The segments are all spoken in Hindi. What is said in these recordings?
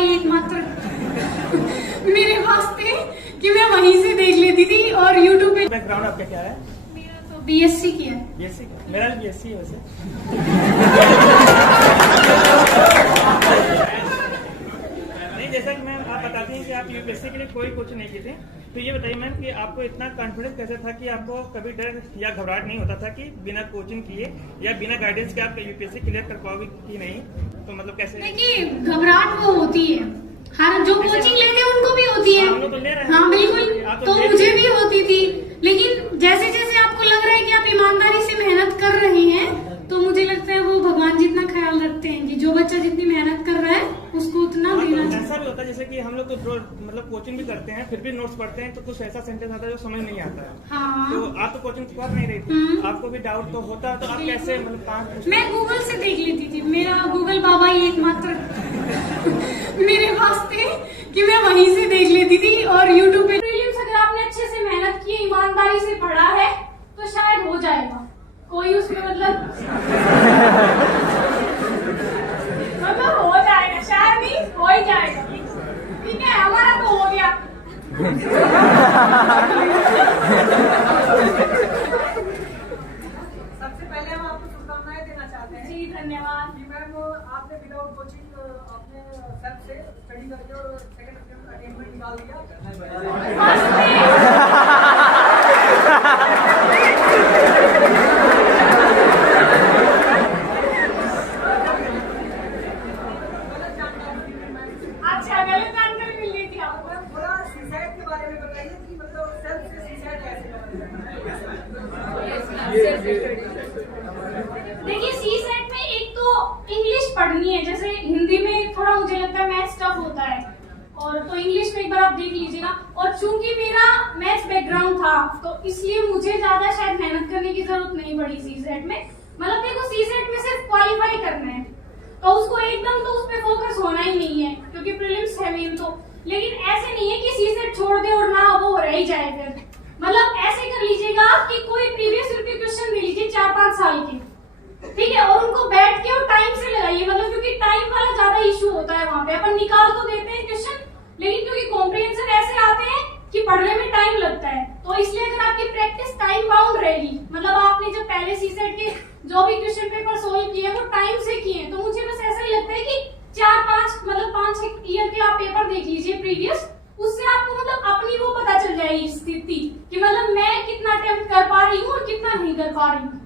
ही एकमात्र मेरे पास थे कि मैं वहीं से देख लेती थी और यूट्यूब पे। बैकग्राउंड आपका क्या है? मेरा तो बीएससी किया है। बीएससी? मेरा भी बीएससी है वैसे। नहीं, जैसा कि मैम आप बताती हैं कि आप यूपीएससी के लिए कोई कोचिंग नहीं की थी, तो ये बताइए मैम कि आपको इतना कॉन्फिडेंस कैसे था कि आपको कभी डर या घबराहट नहीं होता था कि बिना कोचिंग किए या बिना गाइडेंस के आप यूपीएससी क्लियर कर पाओगे कि नहीं? तो मतलब कैसे? देखिए, घबराहट वो होती है, हर जो कोचिंग लेते हैं उनको भी होती है। हम लोग तो ले रहे हैं। हाँ बिल्कुल, तो मुझे भी होती थी, लेकिन जैसे जैसे आपको लग रहा है कि आप ईमानदारी से मेहनत कर रहे हैं, तो मुझे लगता है वो भगवान जितना ख्याल रखते हैं कि जो बच्चा जितनी मेहनत कर रहा है उसको उतना देना चाहिए। ऐसा भी होता है जैसे कि हम लोग तो मतलब कोचिंग भी करते हैं, फिर भी नोट्स पढ़ते हैं, तो कुछ ऐसा सेंटेंस आता है जो समझ नहीं आता है। हाँ। तो आप तो कोचिंग कर नहीं रही थी, आपको भी डाउट तो होता, तो आप कैसे मतलब कहाँ? मैं गूगल से देख लेती थी, मेरा गूगल बाबा ही एकमात्र मेरे पास थे कि मैं वहीं से देख लेती थी और यूट्यूब पे। प्रीलिम्स अगर आपने अच्छे से मेहनत की, ईमानदारी से पढ़ा है, तो शायद हो जाएगा। कोई उसमें मतलब हो जाएगा, शायद नहीं, हो ही जाएगा। ठीक है, हमारा तो हो गया। सबसे पहले हम आपको शुभकामनाएं देना चाहते हैं। जी धन्यवाद। जी मैम, आपने विदाउट कोचिंग अपने सेल्फ से स्टडी करके और सेकंड अटेम्प्ट निकाल दिया। अच्छा, गलत जानकारी मिल रही थी आपको। थोड़ा सीसैट के बारे में बताइए कि मतलब सेल्फ से सीसैट कैसे देखिए, सी सेट में एक तो इंग्लिश पढ़नी है, जैसे हिंदी में थोड़ा मुझे लगता है मैथ्स टफ होता है, और तो इंग्लिश में एक बार आप देख लीजिएगा। और चूंकि मेरा मैथ्स बैकग्राउंड था, तो इसलिए मुझे ज्यादा शायद मेहनत करने की जरूरत नहीं पड़ी सी सेट में। मतलब देखो, सी सेट में सिर्फ क्वालिफाई करना है, तो उसको एकदम तो उस पर फोकस होना ही नहीं है, क्योंकि प्रीलिम्स है मेन तो। लेकिन ऐसे नहीं है कि सी सेट छोड़ दे और ना वो रह ही जाए। फिर मतलब ऐसे कर लीजिएगा कि कोई प्रीवियस ईयर के क्वेश्चन ले लीजिए 4-5 साल के, ठीक है, और उनको बैठ के और टाइम से लगाइए, मतलब क्योंकि टाइम वाला ज्यादा इशू होता है वहां पे। अपन निकाल तो देते हैं क्वेश्चन, लेकिन क्योंकि कॉम्प्रिहेंशन ऐसे आते हैं कि पढ़ने में टाइम लगता है, तो इसलिए अगर आपकी प्रैक्टिस टाइम बाउंड रहेगी, मतलब आपने जब पहले सी सेट के जो भी क्वेश्चन पेपर सोल्व किए वो टाइम से किए, तो मुझे बस ऐसा ही लगता है कि 4-5 मतलब 5-6 ईयर के आप पेपर देख लीजिए प्रीवियस, उससे आपको मतलब अपनी वो पता चल जाएगी स्थिति कि मतलब मैं कितना अटेम्प्ट कर पा रही हूँ और कितना नहीं कर पा रही हूँ।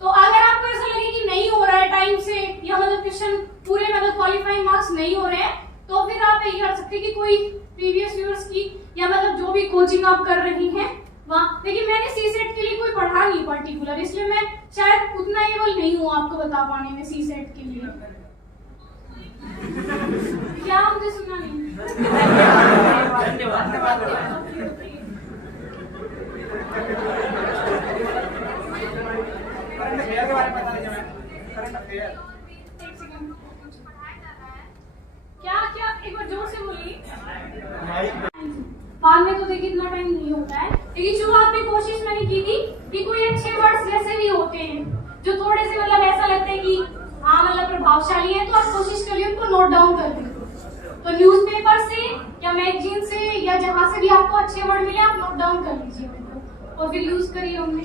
तो अगर आपको ऐसा लगे कि नहीं हो रहा है टाइम से, या मतलब क्वेश्चन पूरे मतलब क्वालिफाइंग मार्क्स नहीं हो रहे हैं, तो फिर आप ये कर सकते हैं कि कोई प्रीवियस ईयर्स की या मतलब जो भी कोचिंग आप कर रही हैं वहाँ। लेकिन मैंने सी सेट के लिए कोई पढ़ा नहीं पर्टिकुलर, इसलिए मैं शायद उतना एबल नहीं हूँ आपको बता पाने में सी सेट के लिए। क्या मुझे सुनना नहीं? क्या क्या एक बार जोर से बोलिए। बाद में तो देखिए इतना टाइम नहीं होता है, लेकिन शुरुआत में कोशिश मैंने की थी कि कोई अच्छे वर्ड्स जैसे भी होते हैं जो थोड़े से मतलब ऐसा लगता है कि हाँ मतलब प्रभावशाली है, तो आप कोशिश करिए उनको नोट डाउन कर लें। तो न्यूज़पेपर से या मैगजीन से या जहाँ से भी आपको अच्छे वर्ड मिले आप नोट डाउन कर लीजिए उनको और फिर यूज करिए उनमें।